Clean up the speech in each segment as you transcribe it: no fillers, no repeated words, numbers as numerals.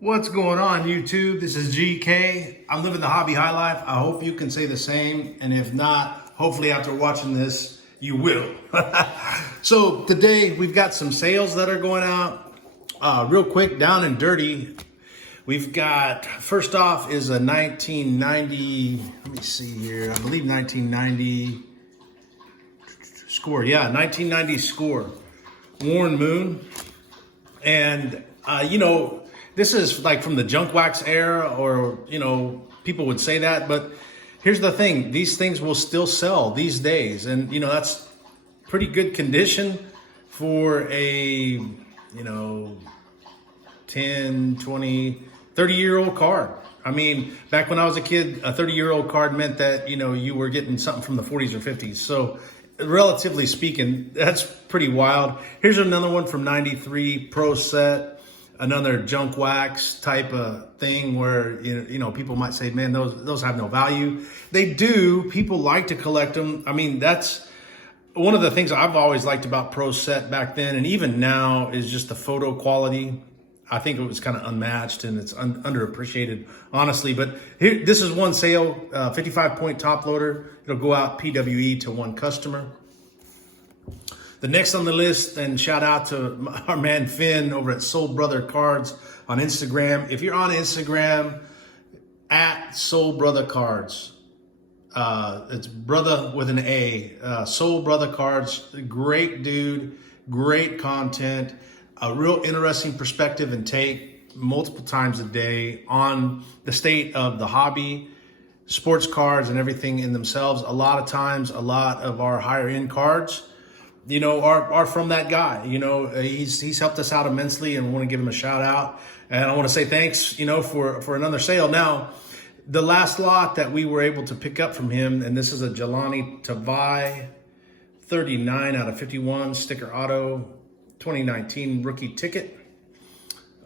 What's going on, YouTube? This is GK. I'm living the hobby high life. I hope you can say the same. And if not, hopefully after watching this, you will. So today we've got some sales that are going out. Real quick, down and dirty. We've got, first off is a 1990, let me see here. I believe 1990 score. Yeah, 1990 score. Warren Moon. And, this is like from the junk wax era, or, people would say that. But here's the thing. These things will still sell these days. And, that's pretty good condition for a, 10, 20, 30-year-old card. I mean, back when I was a kid, a 30-year-old card meant that, you were getting something from the 40s or 50s. So relatively speaking, that's pretty wild. Here's another one from 93 Pro Set. Another junk wax type of thing where, people might say, man, those have no value. They do. People like to collect them. I mean, that's one of the things I've always liked about Pro Set back then, and even now, is just the photo quality. I think it was kind of unmatched, and it's underappreciated, honestly. But here, this is one sale, 55-point top loader. It'll go out PWE to one customer. The next on the list, and shout out to our man Finn over at Soul Brother Cards on Instagram. If you're on Instagram, at Soul Brother Cards, it's brother with an A. Soul Brother Cards, great dude, great content, a real interesting perspective and take multiple times a day on the state of the hobby, sports cards, and everything in themselves. A lot of times, a lot of our higher end cards, are from that guy. He's helped us out immensely, and I want to give him a shout out. And I want to say thanks, for another sale. Now, the last lot that we were able to pick up from him, and this is a Jelani Tavai 39 out of 51 sticker auto 2019 rookie ticket.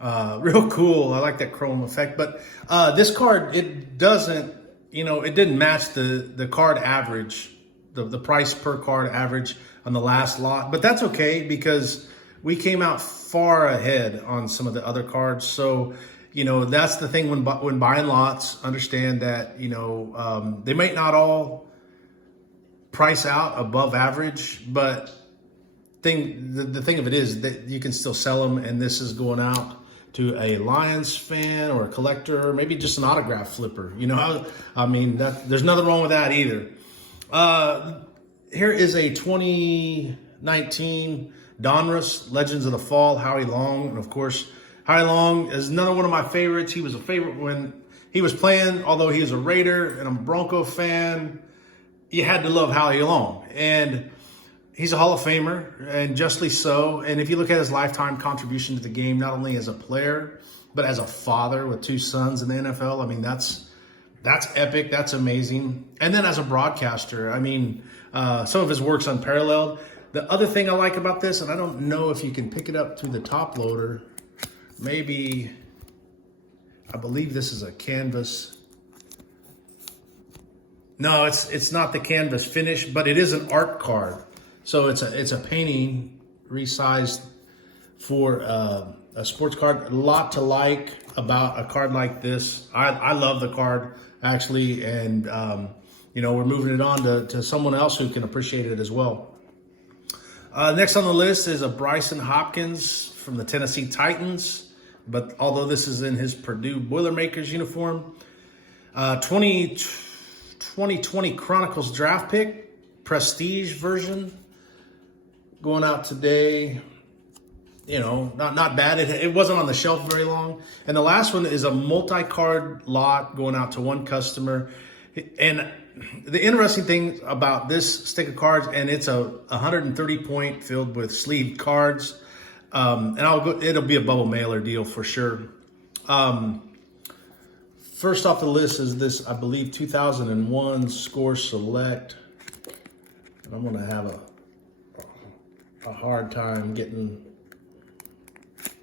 Real cool. I like that chrome effect. But this card, it doesn't, it didn't match the card average, the price per card average on the last lot, but that's okay because we came out far ahead on some of the other cards. So, that's the thing when buying lots, understand that, they might not all price out above average, but the thing of it is that you can still sell them. And this is going out to a Lions fan or a collector, or maybe just an autograph flipper. There's nothing wrong with that either. Here is a 2019 Donruss Legends of the Fall, Howie Long. And of course, Howie Long is another one of my favorites. He was a favorite when he was playing, although he was a Raider and I'm a Bronco fan. You had to love Howie Long. And he's a Hall of Famer, and justly so. And if you look at his lifetime contribution to the game, not only as a player, but as a father with two sons in the NFL, that's epic. That's amazing. And then as a broadcaster, some of his work's unparalleled. The other thing I like about this, and I don't know if you can pick it up through the top loader, maybe, I believe this is a canvas. No, it's not the canvas finish, but it is an art card. So it's a painting resized for a sports card. A lot to like about a card like this. I love the card, actually, and we're moving it on to someone else who can appreciate it as well. Next on the list is a Bryson Hopkins from the Tennessee Titans, but although this is in his Purdue Boilermakers uniform, 2020 Chronicles draft pick, prestige version, going out today. Not bad. It wasn't on the shelf very long. And the last one is a multi-card lot going out to one customer. And the interesting thing about this stick of cards, and it's a 130-point filled with sleeved cards. And it'll be a bubble mailer deal for sure. First off the list is this, I believe, 2001 Score Select. And I'm going to have a hard time getting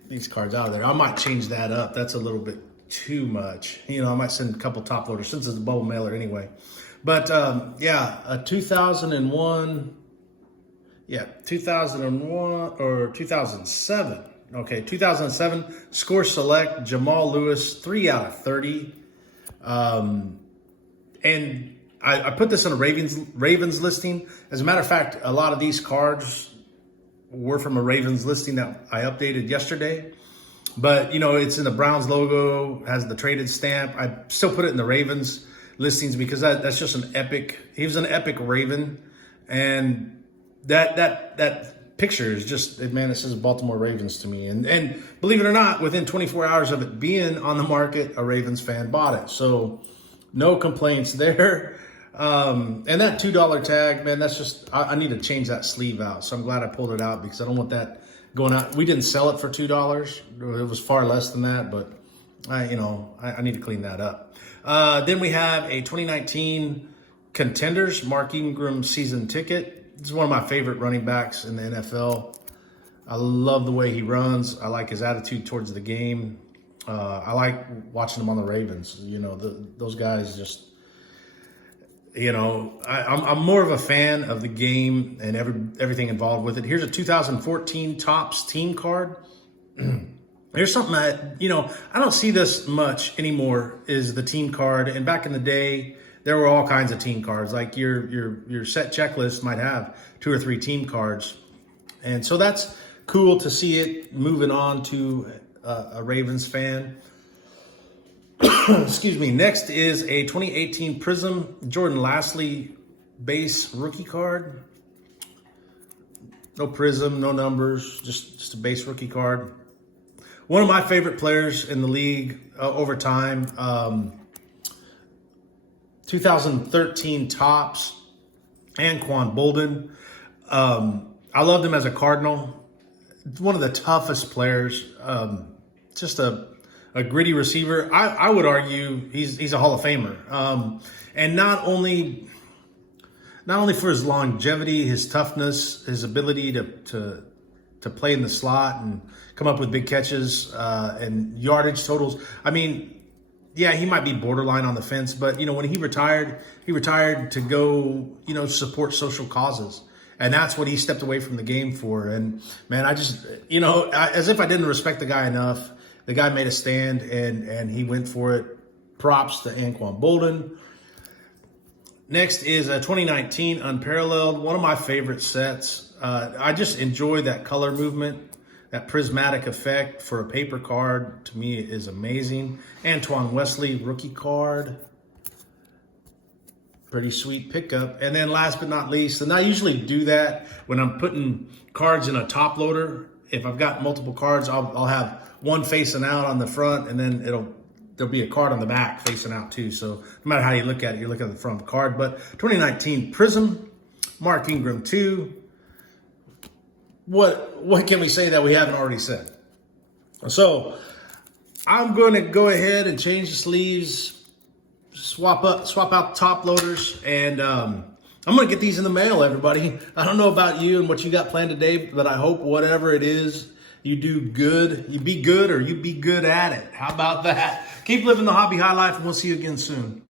these cards out of there. I might change that up. That's a little bit too much. I might send a couple top loaders since it's a bubble mailer anyway. But a 2001 or 2007 Okay, 2007 Score Select Jamal Lewis, 3 out of 30. And I put this in a Ravens listing. As a matter of fact, a lot of these cards were from a Ravens listing that I updated yesterday. But, it's in the Browns logo, has the traded stamp. I still put it in the Ravens listings because that's just an epic. He was an epic Raven. And that picture is just, man, it says Baltimore Ravens to me. And believe it or not, within 24 hours of it being on the market, a Ravens fan bought it. So no complaints there. And that $2 tag, man, that's just, I need to change that sleeve out. So I'm glad I pulled it out because I don't want that going out. We didn't sell it for $2. It was far less than that, but I need to clean that up. Then we have a 2019 Contenders Mark Ingram season ticket. This is one of my favorite running backs in the NFL. I love the way he runs. I like his attitude towards the game. I like watching him on the Ravens. Those guys just, I'm more of a fan of the game and everything involved with it. Here's a 2014 Topps team card. Here's something that, I don't see this much anymore is the team card. And back in the day, there were all kinds of team cards. Like your set checklist might have 2 or 3 team cards. And so that's cool to see it moving on to a Ravens fan. Excuse me. Next is a 2018 Prism Jordan Lastly base rookie card. No prism, no numbers, just a base rookie card. One of my favorite players in the league over time. 2013 Topps, Anquan Boldin. I loved him as a Cardinal. One of the toughest players. Just a gritty receiver. I would argue he's a Hall of Famer. And not only for his longevity, his toughness, his ability to play in the slot and come up with big catches and yardage totals. I mean, yeah, he might be borderline on the fence, but when he retired to go, support social causes. And that's what he stepped away from the game for. And man, I just, as if I didn't respect the guy enough, the guy made a stand and he went for it. Props to Anquan Boldin. Next is a 2019 Unparalleled, one of my favorite sets. I just enjoy that color movement. That prismatic effect for a paper card, to me, is amazing. Antoine Wesley rookie card. Pretty sweet pickup. And then last but not least, and I usually do that when I'm putting cards in a top loader. If I've got multiple cards, I'll have one facing out on the front, and then there'll be a card on the back facing out too. So no matter how you look at it, you're looking at the front of the card. But 2019 Prism, Mark Ingram 2. What can we say that we haven't already said? So I'm going to go ahead and change the sleeves, swap out top loaders, and I'm going to get these in the mail, everybody. I don't know about you and what you got planned today, but I hope whatever it is, you do good. You be good or you be good at it. How about that? Keep living the hobby high life, and we'll see you again soon.